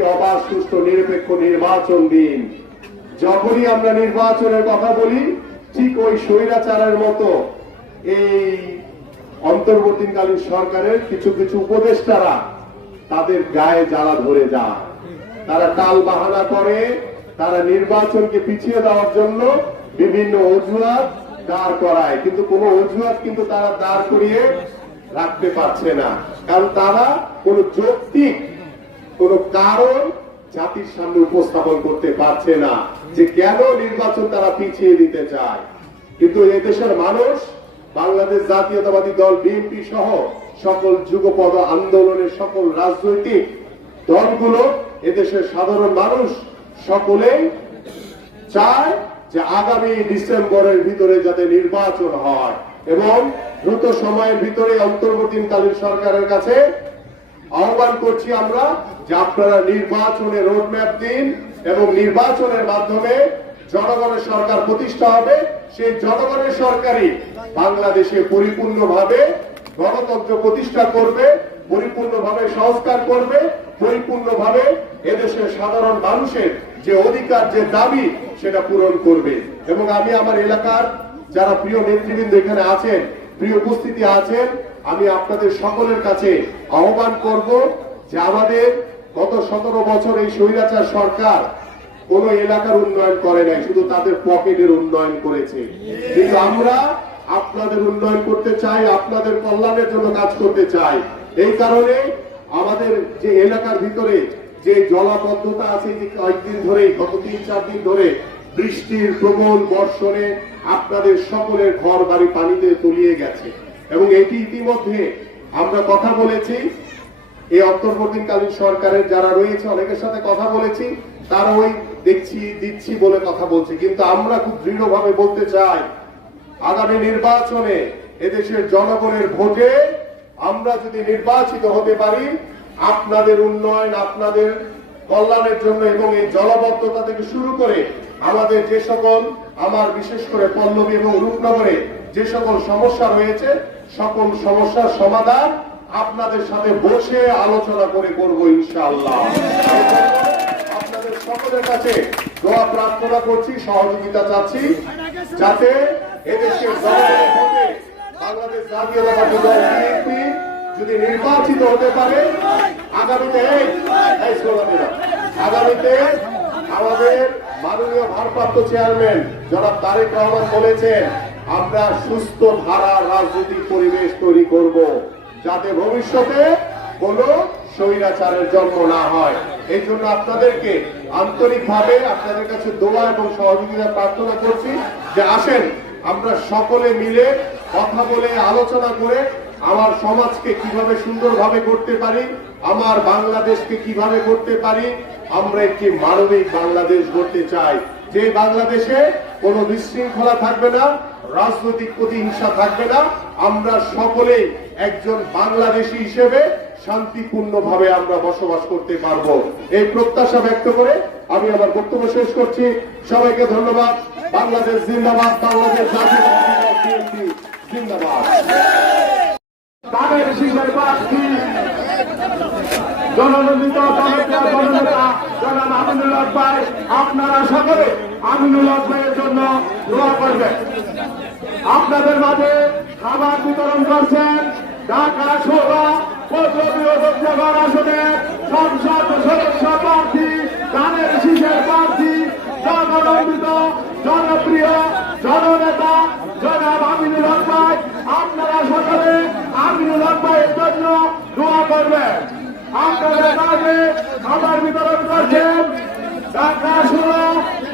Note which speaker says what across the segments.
Speaker 1: অবাধ, সুষ্ঠু, নিরপেক্ষ নির্বাচন দিন। যখনই আমরা নির্বাচনের কথা বলি, ঠিক ওই স্বৈরাচারের মতো এই অন্তর্বর্তীকালীন সরকারের কিছু কিছু উপদেষ্টারা তাদের গায়ে জ্বালা ধরে যায়। তারা টাল বাহানা করে, তারা নির্বাচনকে পিছিয়ে দেওয়ার জন্য বিভিন্ন অজুহাত দাঁড় করায়। কিন্তু কোনো অজুহাত কিন্তু তারা দাঁড় করিয়ে রাখতে পারছে না। কারণ তারা কোনো যৌক্তিক কোন কারণ জাতির সামনে উপস্থাপন করতে পারছে না যে কেন নির্বাচন তারা পিছিয়ে দিতে চায়। কিন্তু এদেশের মানুষ, বাংলাদেশ জাতীয়তাবাদী দল, বিএনপি সহ সকল যুগপদ আন্দোলনের সকল রাজনৈতিক দলগুলো এদেশের সাধারণ মানুষ সকলেই চায় যে আগামী ডিসেম্বরের ভিতরে যাতে নির্বাচন হয় এবং দ্রুত সময়ের ভিতরে অন্তর্বর্তীকালীন সরকারের কাছে আহ্বান করছি আমরা যে আপনারা নির্বাচনে রোডম্যাপ দিন এবং নির্বাচনের মাধ্যমে জনগণের সরকার প্রতিষ্ঠা হবে। সেই জনগণের সরকারই বাংলাদেশে পরিপূর্ণভাবে গণতন্ত্র প্রতিষ্ঠা করবে, পরিপূর্ণভাবে সংস্কার করবে, পরিপূর্ণভাবে এদেশের সাধারণ মানুষের যে অধিকার, যে দাবি, সেটা পূরণ করবে। এবং আমি আমার এলাকার যারা প্রিয় নেতৃবৃন্দ এখানে আছেন, প্রিয় উপস্থিতি আছেন আমি আপনাদের সকলের কাছে আহ্বান করব যে আমাদের গত সতেরো বছর এই স্বৈরাচার সরকার কোন এলাকার উন্নয়ন করে নাই, শুধু তাদের পকেটের উন্নয়ন করেছে। কিন্তু আমরা আপনাদের উন্নয়ন করতে চাই, আপনাদের কল্যাণের জন্য কাজ করতে চাই। এই কারণে আমাদের যে এলাকার ভিতরে যে জলাবদ্ধতা আছে কয়েকদিন ধরে গত তিন, চার দিন ধরে বৃষ্টির প্রবল বর্ষণে আপনাদের সকলের ঘর বাড়ি পানিতে তলিয়ে গেছে। এবং এটি ইতিমধ্যে আমরা কথা বলেছি। এই অন্তর্বর্তীকালীন সরকারের যারা রয়েছে, অনেকের সাথে কথা বলেছি তারা ওই দেখছি, দিচ্ছি বলে কথা বলছে। কিন্তু আমরা খুব দৃঢ়ভাবে বলতে চাই, আগামী নির্বাচনে এদেশের জনগণের ভোটে আমরা যদি নির্বাচিত হতে পারি, আপনাদের উন্নয়ন, আপনাদের কল্যাণের জন্য এবং এই জলবদ্ধতা থেকে শুরু করে আমাদের যে সকল, আমার বিশেষ করে পল্লবী এবং রূপনগরে যে সকল সমস্যা রয়েছে, সকল সমস্যার সমাধান আপনাদের সাথে বসে আলোচনা করে করব ইনশাআল্লাহ। আপনাদের সকলের কাছে দোয়া প্রার্থনা করছি, সহযোগিতা চাচ্ছি, যাতে এদেশের যদি নির্বাচিত হতে পারে, আগামীতে আগামীতে আমাদের মাননীয় ভারপ্রাপ্ত চেয়ারম্যান জনাব তারেক রহমান বলেছেন আমরা সুস্থ ধারা রাজনৈতিক পরিবেশ তৈরি করব, যাতে ভবিষ্যতে কোনো স্বৈরাচারের জন্ম না হয়। এই জন্য আপনাদেরকে আন্তরিকভাবে আপনাদের কাছে দোয়া এবং সহযোগিতা প্রার্থনা করছি যে আসেন, আমরা সকলে মিলে কথা বলে, আলোচনা করে আমার সমাজকে কীভাবে সুন্দরভাবে করতে পারি, আমার বাংলাদেশকে কীভাবে করতে পারি, আমরা একটি মানবিক বাংলাদেশ গড়তে চাই। যে বাংলাদেশে কোনো বিশৃঙ্খলা থাকবে না, রাজনৈতিক প্রতিহিংসা থাকবে না। আমরা সকলে একজন বাংলাদেশি হিসেবে শান্তিপূর্ণভাবে আমরা বসবাস করতে পারব। এই প্রত্যাশা ব্যক্ত করে আমি আমার বক্তব্য শেষ করছি। সবাইকে ধন্যবাদ। বাংলাদেশ জিন্দাবাদ, বাংলাদেশ BNP জিন্দাবাদ।
Speaker 2: জননন্দিত ভাই, আপনারা সকলে আমিনুল হক জন্য দোয়া করবেন। আপনাদের মাঝে খাবার বিতরণ করছেন ঢাকা সভা লোকসভার আসনের সংসদ সদস্য প্রার্থী ধানের শীষের প্রার্থী জননন্দিত জনপ্রিয়, জননেতা, জনাব আমিনুল হক আপনারা সকলে আমিনুল হক জন্য দোয়া করবেন। আপনাদের মাঝে খাবার বিতরণ করছেন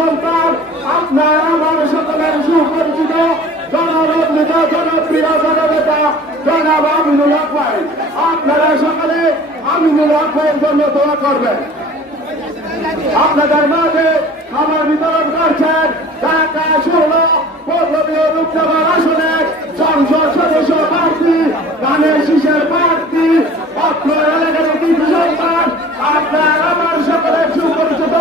Speaker 2: সন্তান আপনার আমার সকলের সুপরিচিত জনরঞ্জিত জনপ্রিয় জননেতা, জনাব আমিনুল হক ভাই, আপনারা সকলে আমিনুল হক ভাইয়ের জন্য দোয়া করবেন। আপনাদের মাঝে খাবার বিতরণ করছেন ঢাকা ষোলো পল্লবীয় রূপনগর আসনের সংসদ সদস্য প্রার্থী ধানের শীষের প্রার্থী, অত্র এলাকার একটি সন্তান আপনার আমার সকলের সুপরিচিত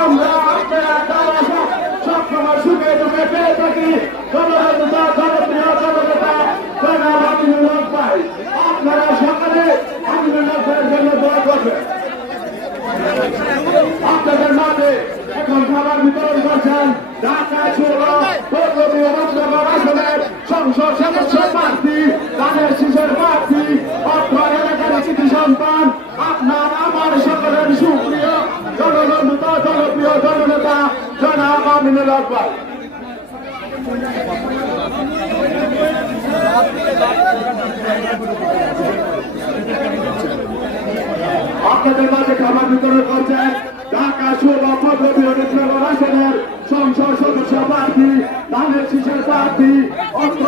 Speaker 2: আমরা আপনারা তারা সব সবসময় সুখে দুঃখে পেয়ে থাকি জননেতা জনপ্রিয় জননেতা জনাব আমিনুল হক ভাই আপনারা সকলে আমিনুল হক ভাইয়ের জন্য দোয়া করবেন আপনাদের মাঝে এখন খাবার বিতরণ করছেন ঢাকা ষোলো পল্লবী রূপনগর আসনের সংসদ সদস্য প্রার্থী ধানের শীষের প্রার্থী অত্র এলাকার কৃতি সন্তান আপনার আমার সকলের সুপ্রিয় জনবন্ধুতা জনপ্রিয় জননেতা জনাব আমিনুল ভাই। আপনাদের মাঝে খাবার বিতরণ করছে। ঢাকা পল্লবী রূপনগর আসনের সংসদ সদস্য প্রার্থী, ধানের শীষের প্রার্থী অত্র